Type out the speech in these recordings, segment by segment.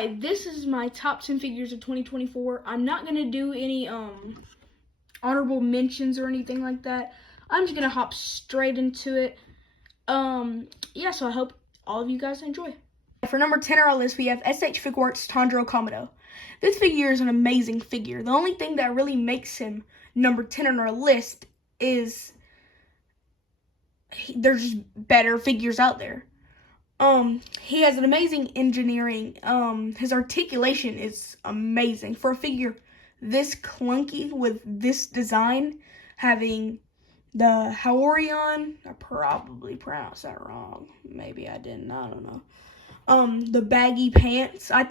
Alright, this is my top 10 figures of 2024. I'm not going to do any honorable mentions or anything like that. I'm just going to hop straight into it. Yeah, so I hope all of you guys enjoy. For number 10 on our list, we have SH Figuarts Tanjiro Kamado. This figure is an amazing figure. The only thing that really makes him number 10 on our list is there's just better figures out there. He has an amazing engineering. His articulation is amazing. For a figure this clunky with this design, having the Haorion, I probably pronounced that wrong. Maybe I didn't, I don't know. The baggy pants. I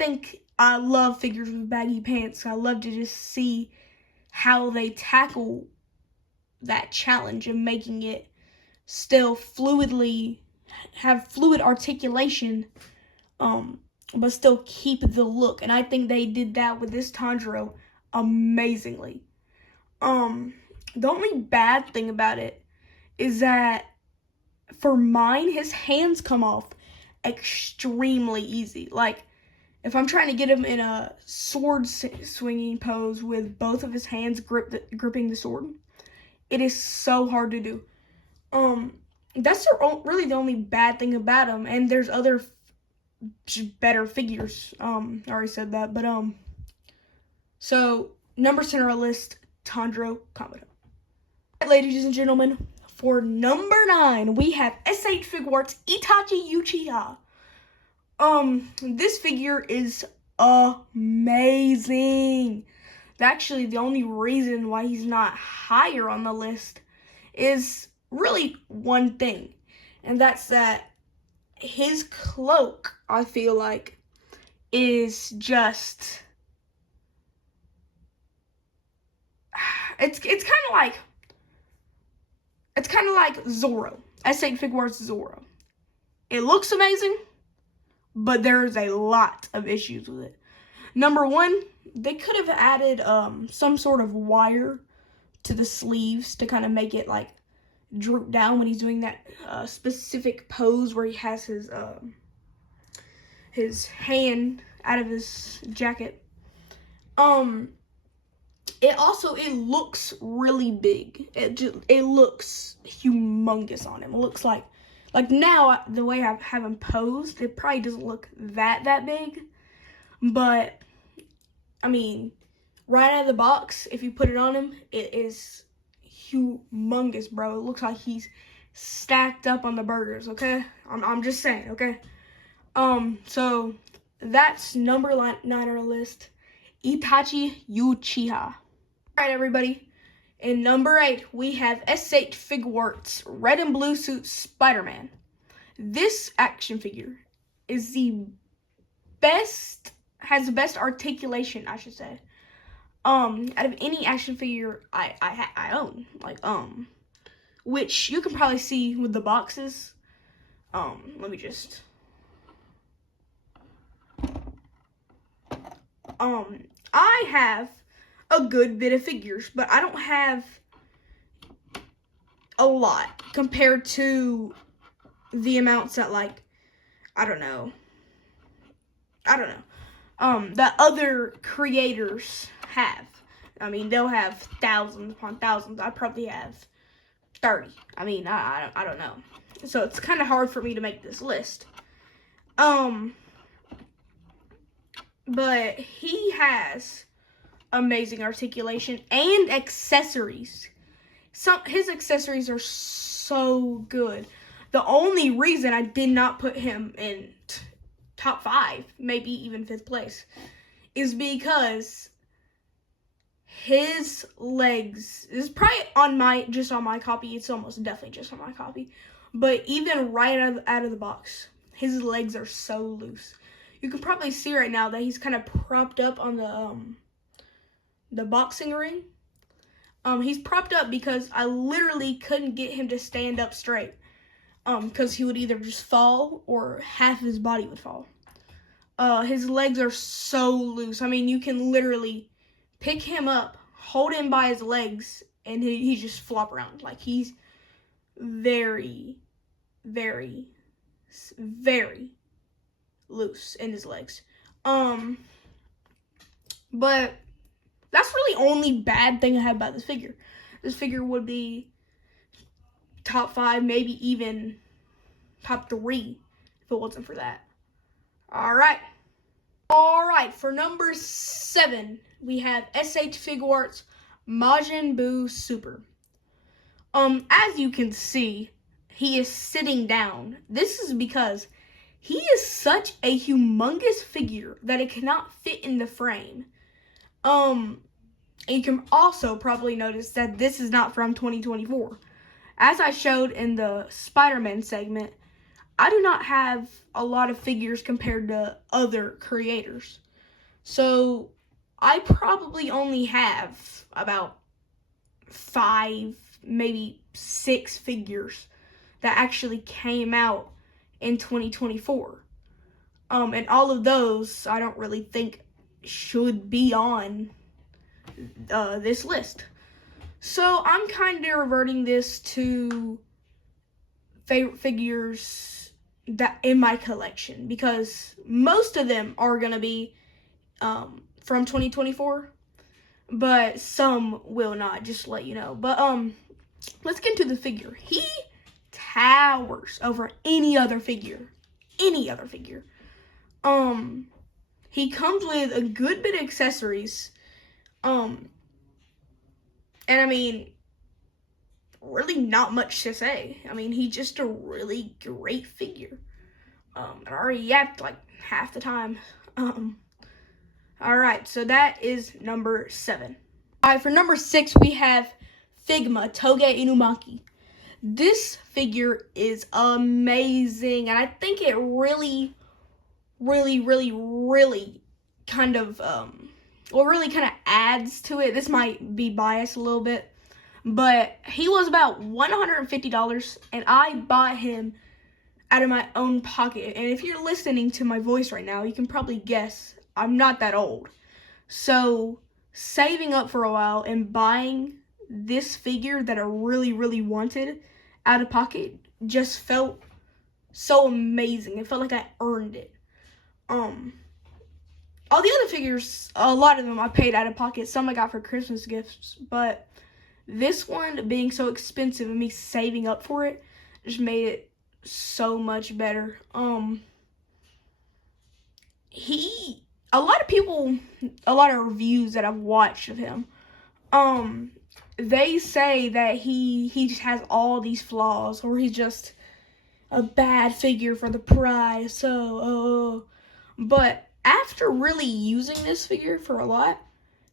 love figures with baggy pants. I love to just see how they tackle that challenge of making it still have fluid articulation, but still keep the look. And I think they did that with this Tanjiro amazingly. The only bad thing about it is that for mine, his hands come off extremely easy. Like, if I'm trying to get him in a sword swinging pose with both of his hands gripping the sword, it is so hard to do. That's really the only bad thing about him, and there's other better figures. I already said that, but so number 10 on our list, Tanjiro Kamado. Ladies and gentlemen, for number 9, we have SH Figuarts Itachi Uchiha. This figure is amazing. Actually, the only reason why he's not higher on the list is really one thing, and that's that his cloak, I feel like, is just it's kind of like Zoro, SH Figuarts Zoro. It looks amazing, but there's a lot of issues with it. Number 1, they could have added some sort of wire to the sleeves to kind of make it like droop down when he's doing that specific pose where he has his hand out of his jacket. It looks really big. It looks humongous on him. It looks like now the way I have him posed, it probably doesn't look that big, but I mean, right out of the box, if you put it on him, it is humongous, bro. It looks like he's stacked up on the burgers, okay? I'm just saying, okay? So that's number 9 on our list, Itachi Uchiha. Alright, everybody. In number 8, we have SH Figuarts Red and Blue Suit Spider-Man. This action figure is has the best articulation, I should say, out of any action figure I own, which you can probably see with the boxes. Let me just, I have a good bit of figures, but I don't have a lot compared to the amounts that, like, I don't know, that other creators have. I mean, they'll have thousands upon thousands. I probably have 30. I mean, I don't know. So it's kind of hard for me to make this list. But he has amazing articulation and accessories. His accessories are so good. The only reason I did not put him in top 5, maybe even 5th place, is because his legs is probably just on my copy. It's almost definitely just on my copy. But even right out of the box, his legs are so loose. You can probably see right now that he's kind of propped up on the boxing ring. He's propped up because I literally couldn't get him to stand up straight. Because he would either just fall or half his body would fall. His legs are so loose. I mean, you can literally pick him up, hold him by his legs, and he just flop around. Like, he's very, very, very loose in his legs. But that's really the only bad thing I have about this figure. This figure would be top 5, maybe even top 3 if it wasn't for that. Alright, for number 7, we have SH Figuarts Majin Buu Super. As you can see, he is sitting down. This is because he is such a humongous figure that it cannot fit in the frame. And you can also probably notice that this is not from 2024. As I showed in the Spider-Man segment, I do not have a lot of figures compared to other creators. So I probably only have about 5, maybe 6 figures that actually came out in 2024. And all of those I don't really think should be on this list. So I'm kind of reverting this to favorite figures that in my collection, because most of them are gonna be from 2024, but some will not, just to let you know. But let's get into the figure. He towers over any other figure. He comes with a good bit of accessories. And I mean, really not much to say. I mean, he's just a really great figure. And I already yapped like half the time. Alright, so that is number 7. Alright, for number 6, we have Figma Toge Inumaki. This figure is amazing, and I think it really kind of adds to it. This might be biased a little bit, but he was about $150, and I bought him out of my own pocket. And if you're listening to my voice right now, you can probably guess I'm not that old. So saving up for a while and buying this figure that I really wanted out of pocket just felt so amazing. It felt like I earned it. All the other figures, a lot of them I paid out of pocket. Some I got for Christmas gifts, but this one being so expensive and me saving up for it just made it so much better. A lot of reviews that I've watched of him, they say that he just has all these flaws, or he's just a bad figure for the price. So, but after really using this figure for a lot,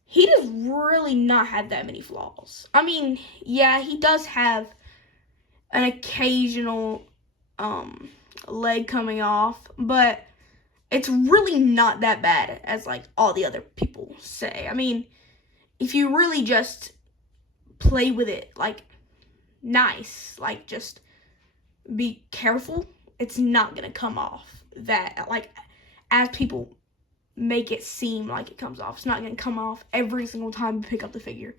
he does really not have that many flaws. I mean, yeah, he does have an occasional leg coming off, but it's really not that bad as like all the other people say. I mean, if you really just play with it like nice, like just be careful, it's not gonna come off that, like, as people make it seem like it comes off. It's not gonna come off every single time you pick up the figure.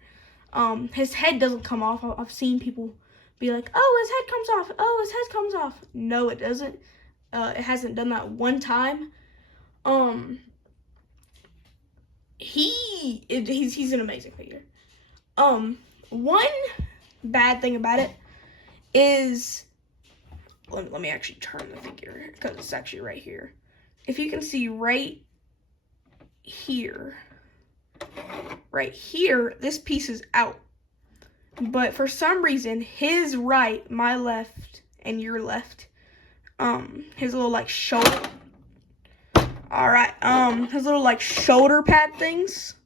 His head doesn't come off. I've seen people be like, oh, his head comes off. Oh, his head comes off. No, it doesn't. It hasn't done that one time. He's an amazing figure. One bad thing about it is, let me actually turn the figure, because it's actually right here. If you can see right here, this piece is out. But for some reason, his right, my left, and your left, his little like shoulder, his little like shoulder pad things,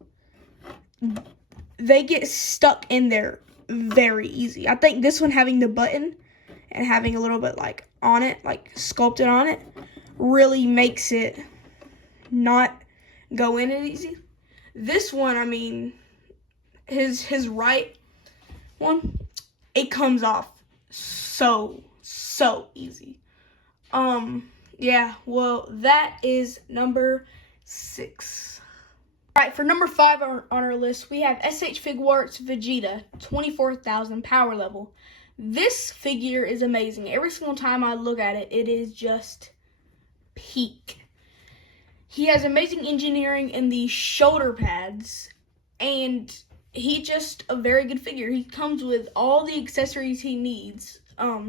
they get stuck in there very easy. I think this one having the button and having a little bit like on it, like sculpted on it, really makes it not go in it easy. This one, I mean, his right one, it comes off so easy. Yeah, well, that is number 6. Alright, for number 5 on our list, we have SH Figuarts Vegeta, 24,000 power level. This figure is amazing. Every single time I look at it, it is just peak. He has amazing engineering in the shoulder pads, and he just a very good figure. He comes with all the accessories he needs.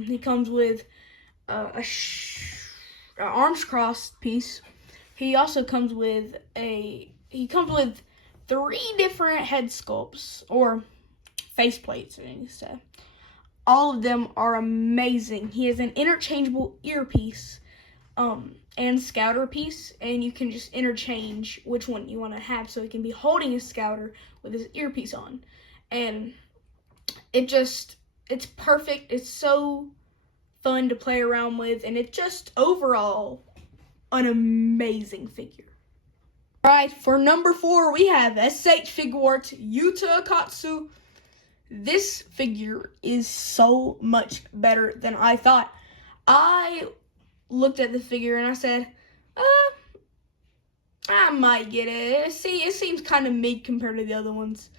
He comes with a arms crossed piece. He also comes with three different head sculpts or face plates, I need to say. All of them are amazing. He has an interchangeable earpiece and scouter piece, and you can just interchange which one you want to have, so he can be holding his scouter with his earpiece on. And it's perfect. It's so fun to play around with, and it's just overall an amazing figure. All right, for number 4, we have SH Figuarts Yuta Akatsu. This figure is so much better than I thought. I looked at the figure and I said, I might get it. It seems kind of mid compared to the other ones.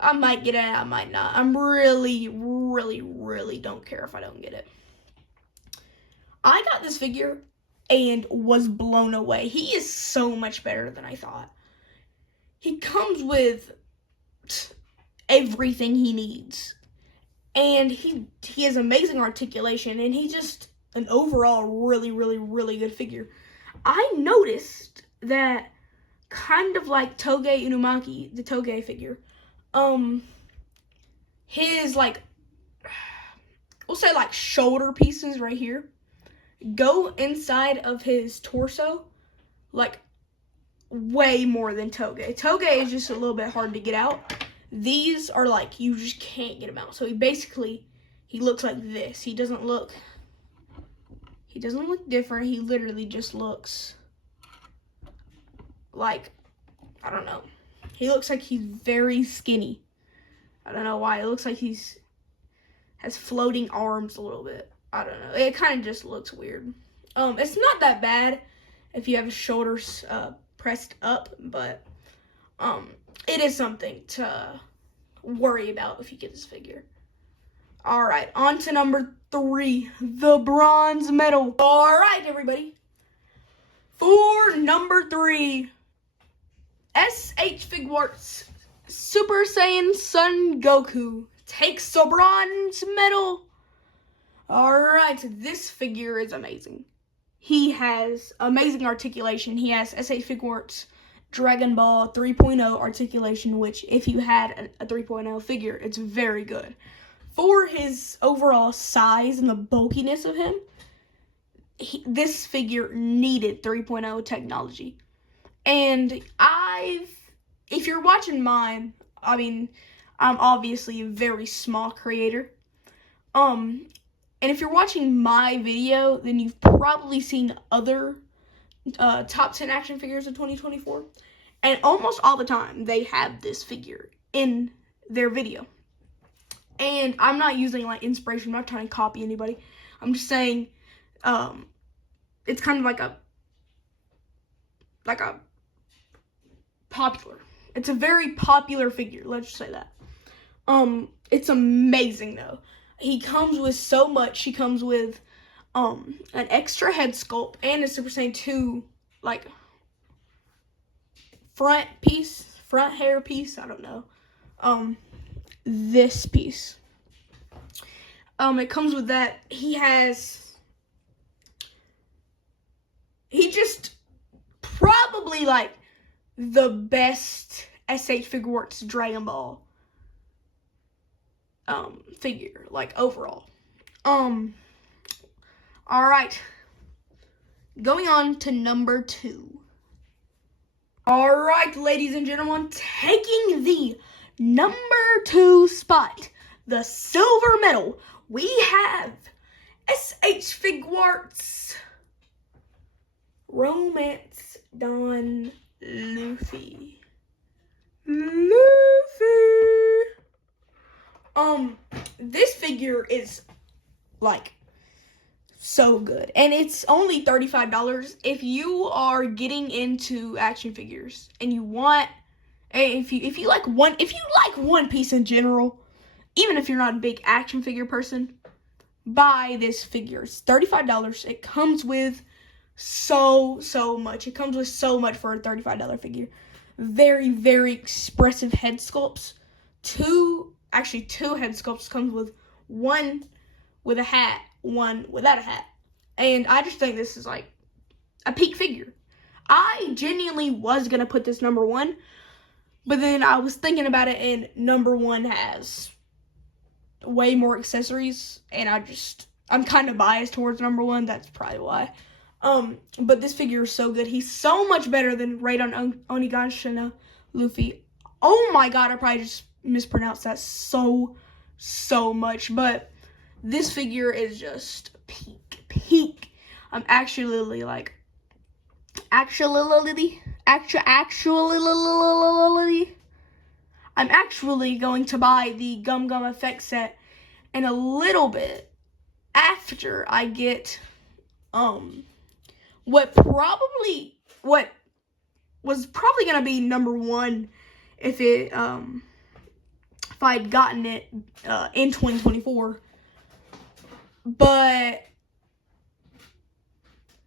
I might get it, I might not. I'm really, really, really don't care if I don't get it. I got this figure and was blown away. He is so much better than I thought. He comes with everything he needs, and he has amazing articulation, and he's just an overall really, really, really good figure. I noticed that kind of like Toge Inumaki, the Toge figure, his we'll say shoulder pieces right here go inside of his torso way more than Toge. Toge is just a little bit hard to get out. These are you just can't get him out. So he looks like this. He doesn't look different. He literally just looks like, I don't know. He looks like he's very skinny. I don't know why. It looks like has floating arms a little bit. I don't know. It kind of just looks weird. It's not that bad if you have his shoulders pressed up, but it is something to worry about if you get this figure. All right, on to number 3, the bronze medal. All right, everybody. For number 3, SH Figuarts Super Saiyan Son Goku takes the bronze medal. All right, this figure is amazing. He has amazing articulation. He has SH Figuarts Dragon Ball 3.0 articulation, which if you had a 3.0 figure, it's very good. For his overall size and the bulkiness of him, this figure needed 3.0 technology. And if you're watching mine, I mean, I'm obviously a very small creator. And if you're watching my video, then you've probably seen other top 10 action figures of 2024. And almost all the time, they have this figure in their video. And I'm not using inspiration. I'm not trying to copy anybody. I'm just saying, it's kind of like a popular. It's a very popular figure. Let's just say that. It's amazing though. He comes with so much. He comes with an extra head sculpt and a Super Saiyan 2 front hair piece. I don't know. This piece. It comes with that. He just probably the best SH Figuarts Dragon Ball figure, overall. Alright. Going on to number 2. Alright, ladies and gentlemen, taking the number 2 spot, the silver medal, we have SH Figuarts Romance Dawn Luffy. This figure is so good, and it's only $35. If you are getting into action figures and you want, if you like One Piece in general, even if you're not a big action figure person, buy this figure. It's $35. It comes with so much. It comes with so much for a $35 figure. Very, very expressive head sculpts. Two head sculpts. Comes with one with a hat, one without a hat. And I just think this is like a peak figure. I genuinely was going to put this number 1, but then I was thinking about it, and number 1 has way more accessories, and I'm kind of biased towards number 1. That's probably why. But this figure is so good. He's so much better than Raiden Onigashima Luffy. Oh my god, I probably just mispronounced that so much. But this figure is just peak. I'm actually going to buy the Gum Gum Effect set in a little bit after I get what was probably gonna be number 1 if I'd gotten it in 2024, but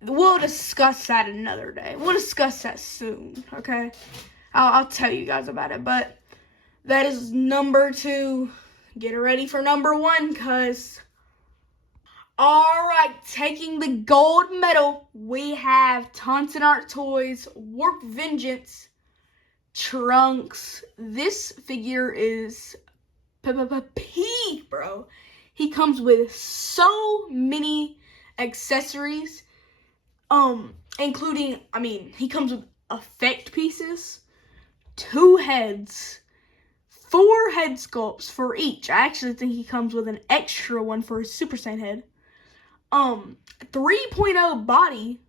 we'll discuss that another day. We'll discuss that soon, okay? I'll tell you guys about it, but that is number 2. Get ready for number 1, cause alright, taking the gold medal, we have Tauntaun Art Toys Warped Vengeance Trunks. This figure is peak, bro. He comes with so many accessories, including, he comes with effect pieces, 2 heads, 4 head sculpts for each. I actually think he comes with an extra one for his Super Saiyan head. 3.0 body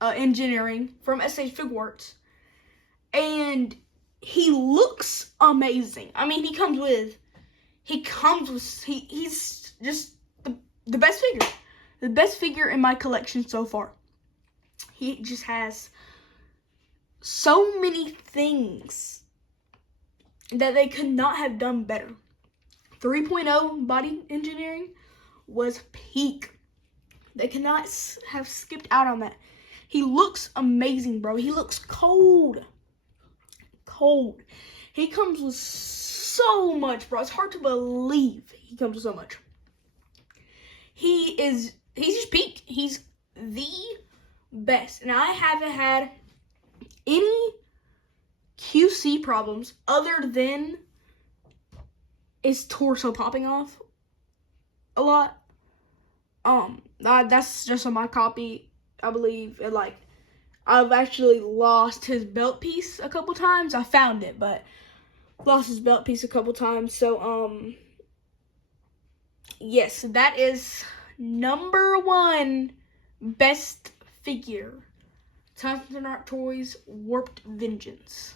engineering from SH Figuarts, and he looks amazing. He's just the best figure. The best figure in my collection so far. He just has so many things that they could not have done better. 3.0 body engineering was peak. They cannot have skipped out on that. He looks amazing, bro. He looks cold. He comes with so much, bro. It's hard to believe he comes with so much. He's just peak. He's the best. And I haven't had any QC problems other than his torso popping off a lot. That's just on my copy, I believe. And I've actually lost his belt piece a couple times. I found it, but lost his belt piece a couple times. So, yes, that is number 1 best figure. Tauntaun Art Toys Warped Vengeance.